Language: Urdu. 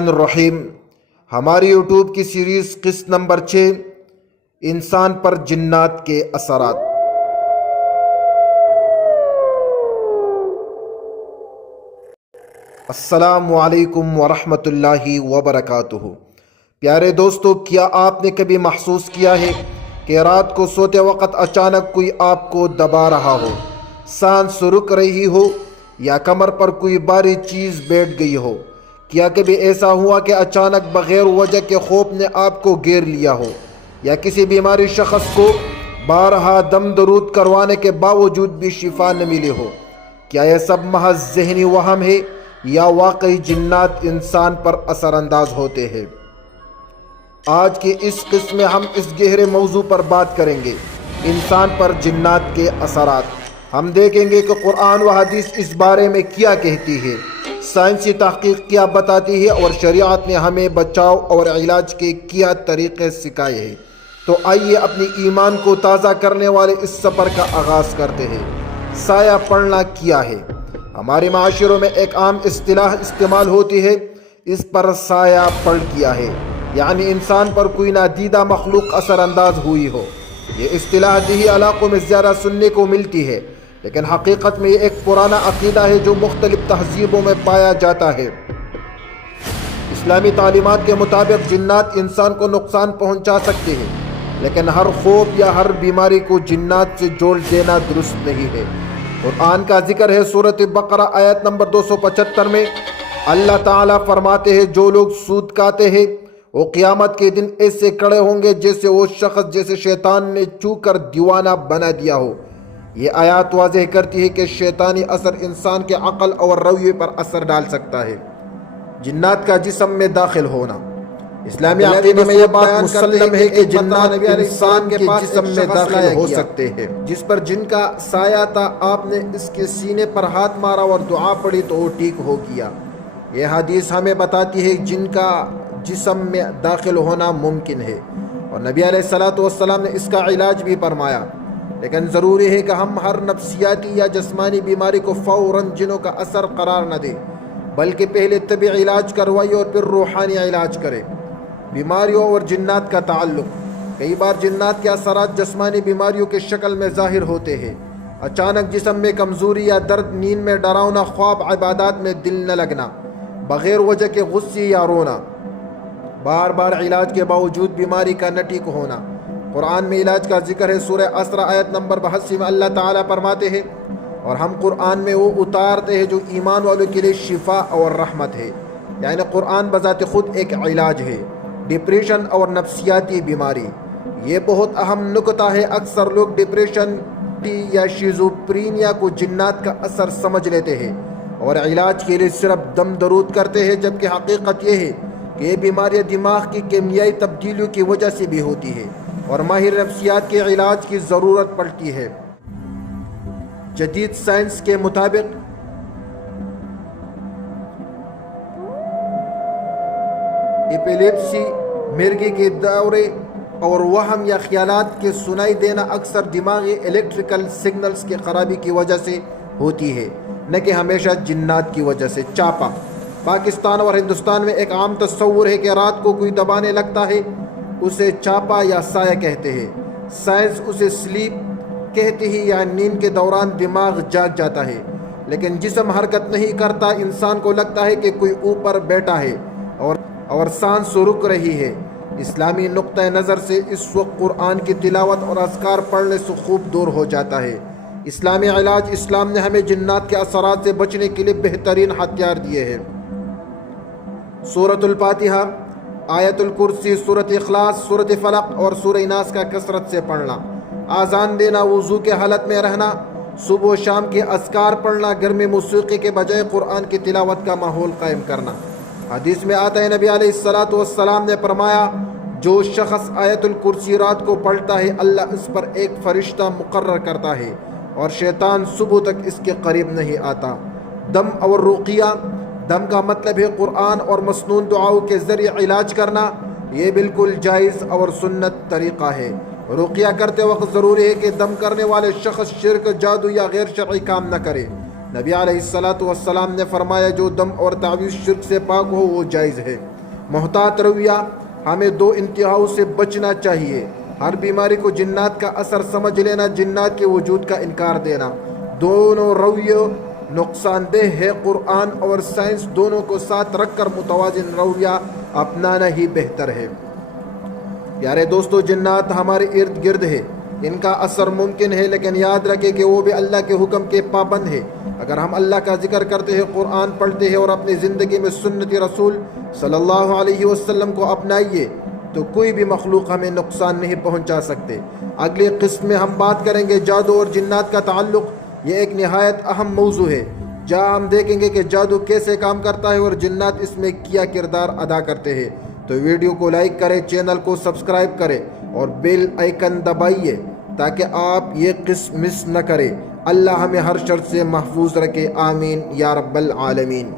الرحمن الرحیم۔ ہماری یوٹیوب کی سیریز قسط نمبر 6، انسان پر جنات کے اثرات۔ السلام علیکم ورحمۃ اللہ وبرکاتہ۔ پیارے دوستو، کیا آپ نے کبھی محسوس کیا ہے کہ رات کو سوتے وقت اچانک کوئی آپ کو دبا رہا ہو، سانس رک رہی ہو یا کمر پر کوئی بھاری چیز بیٹھ گئی ہو؟ کیا کبھی ایسا ہوا کہ اچانک بغیر وجہ کے خوف نے آپ کو گھیر لیا ہو، یا کسی بیماری شخص کو بارہا دم درود کروانے کے باوجود بھی شفا نہ ملی ہو؟ کیا یہ سب محض ذہنی وہم ہے یا واقعی جنات انسان پر اثر انداز ہوتے ہیں؟ آج کی اس قسط میں ہم اس گہرے موضوع پر بات کریں گے، انسان پر جنات کے اثرات۔ ہم دیکھیں گے کہ قرآن و حدیث اس بارے میں کیا کہتی ہے، سائنسی تحقیق کیا بتاتی ہے، اور شریعت نے ہمیں بچاؤ اور علاج کے کیا طریقے سکھائے ہیں۔ تو آئیے اپنی ایمان کو تازہ کرنے والے اس سفر کا آغاز کرتے ہیں۔ سایہ پڑنا کیا ہے؟ ہمارے معاشروں میں ایک عام اصطلاح استعمال ہوتی ہے، اس پر سایہ پڑ گیا ہے، یعنی انسان پر کوئی نادیدہ مخلوق اثر انداز ہوئی ہو۔ یہ اصطلاح دیہی علاقوں میں زیادہ سننے کو ملتی ہے، لیکن حقیقت میں یہ ایک پرانا عقیدہ ہے جو مختلف تہذیبوں میں پایا جاتا ہے۔ اسلامی تعلیمات کے مطابق جنات انسان کو نقصان پہنچا سکتے ہیں، لیکن ہر خوف یا ہر بیماری کو جنات سے جوڑ دینا درست نہیں ہے۔ قرآن کا ذکر ہے سورۃ بقرہ آیت نمبر 275 میں، اللہ تعالیٰ فرماتے ہیں جو لوگ سود کھاتے ہیں وہ قیامت کے دن ایسے کھڑے ہوں گے جیسے وہ شخص جسے شیطان نے چو کر دیوانہ بنا دیا ہو۔ یہ آیات واضح کرتی ہے کہ شیطانی اثر انسان کے عقل اور رویے پر اثر ڈال سکتا ہے۔ جنات کا جسم میں داخل ہونا۔ اسلامی عقیدے میں یہ بات مسلم ہے کہ جنات انسان کے جسم میں داخل ہو سکتے ہیں۔ جس پر جن کا سایہ تھا، آپ نے اس کے سینے پر ہاتھ مارا اور دعا پڑھی تو وہ ٹھیک ہو گیا۔ یہ حدیث ہمیں بتاتی ہے جن کا جسم میں داخل ہونا ممکن ہے، اور نبی علیہ السلام نے اس کا علاج بھی فرمایا۔ لیکن ضروری ہے کہ ہم ہر نفسیاتی یا جسمانی بیماری کو فوراً جنوں کا اثر قرار نہ دیں، بلکہ پہلے طبی علاج کروائیں اور پھر روحانی علاج کریں۔ بیماریوں اور جنات کا تعلق۔ کئی بار جنات کے اثرات جسمانی بیماریوں کے شکل میں ظاہر ہوتے ہیں۔ اچانک جسم میں کمزوری یا درد، نیند میں ڈراؤنا خواب، عبادات میں دل نہ لگنا، بغیر وجہ کے غصے یا رونا، بار بار علاج کے باوجود بیماری کا نہ ٹھیک ہونا۔ قرآن میں علاج کا ذکر ہے سورہ اسراء آیت نمبر 82 میں اللہ تعالیٰ فرماتے ہیں، اور ہم قرآن میں وہ اتارتے ہیں جو ایمان والوں کے لیے شفا اور رحمت ہے۔ یعنی قرآن بذات خود ایک علاج ہے۔ ڈپریشن اور نفسیاتی بیماری، یہ بہت اہم نکتہ ہے۔ اکثر لوگ ڈپریشن یا شیزوفرینیا کو جنات کا اثر سمجھ لیتے ہیں اور علاج کے لیے صرف دم درود کرتے ہیں، جبکہ حقیقت یہ ہے کہ یہ بیماریاں دماغ کی کیمیائی تبدیلیوں کی وجہ سے بھی ہوتی ہے اور ماہر نفسیات کے علاج کی ضرورت پڑتی ہے۔ جدید سائنس کے مطابق ایپیلیپسی، مرگی کے دورے اور وہم یا خیالات کے سنائی دینا اکثر دماغی الیکٹریکل سگنلز کی خرابی کی وجہ سے ہوتی ہے، نہ کہ ہمیشہ جنات کی وجہ سے۔ چاپا۔ پاکستان اور ہندوستان میں ایک عام تصور ہے کہ رات کو کوئی دبانے لگتا ہے، اسے چاپا یا سایہ کہتے ہیں۔ سائنس اسے سلیپ کہتی ہے، یا نیند کے دوران دماغ جاگ جاتا ہے لیکن جسم حرکت نہیں کرتا۔ انسان کو لگتا ہے کہ کوئی اوپر بیٹھا ہے اور سانس رک رہی ہے۔ اسلامی نقطہ نظر سے اس وقت قرآن کی تلاوت اور اذکار پڑھنے سے خوب دور ہو جاتا ہے۔ اسلامی علاج۔ اسلام نے ہمیں جنات کے اثرات سے بچنے کے لیے بہترین ہتھیار دیے ہیں۔ سورۃ الفاتحہ، آیت الکرسی، سورۃ اخلاص، سورۃ فلق اور سورہ ناس کا کثرت سے پڑھنا، آذان دینا، وضو کے حالت میں رہنا، صبح و شام کے اذکار پڑھنا، گھر میں موسیقی کے بجائے قرآن کی تلاوت کا ماحول قائم کرنا۔ حدیث میں آتا ہے، نبی علیہ السلام نے فرمایا، جو شخص آیت الکرسی رات کو پڑھتا ہے، اللہ اس پر ایک فرشتہ مقرر کرتا ہے اور شیطان صبح تک اس کے قریب نہیں آتا۔ دم اور رقیہ۔ دم کا مطلب ہے قرآن اور مسنون دعاؤں کے ذریعے علاج کرنا۔ یہ بالکل جائز اور سنت طریقہ ہے۔ رقیہ کرتے وقت ضروری ہے کہ دم کرنے والے شخص شرک، جادو یا غیر شرعی کام نہ کرے۔ نبی علیہ الصلوۃ والسلام نے فرمایا جو دم اور تعویذ شرک سے پاک ہو وہ جائز ہے۔ محتاط رویہ، ہمیں دو انتہاؤں سے بچنا چاہیے۔ ہر بیماری کو جنات کا اثر سمجھ لینا، جنات کے وجود کا انکار دینا، دونوں رویے نقصان دہ ہے۔ قرآن اور سائنس دونوں کو ساتھ رکھ کر متوازن رویہ اپنانا ہی بہتر ہے۔ پیارے دوستو، جنات ہمارے ارد گرد ہے، ان کا اثر ممکن ہے، لیکن یاد رکھیں کہ وہ بھی اللہ کے حکم کے پابند ہے۔ اگر ہم اللہ کا ذکر کرتے ہیں، قرآن پڑھتے ہیں اور اپنی زندگی میں سنت رسول صلی اللہ علیہ وسلم کو اپنائیے تو کوئی بھی مخلوق ہمیں نقصان نہیں پہنچا سکتے۔ اگلی قسط میں ہم بات کریں گے جادو اور جنات کا تعلق۔ یہ ایک نہایت اہم موضوع ہے جہاں ہم دیکھیں گے کہ جادو کیسے کام کرتا ہے اور جنات اس میں کیا کردار ادا کرتے ہیں۔ تو ویڈیو کو لائک کریں، چینل کو سبسکرائب کریں اور بیل آئیکن دبائیے تاکہ آپ یہ قسط مس نہ کریں۔ اللہ ہمیں ہر شر سے محفوظ رکھے، آمین یا رب العالمین۔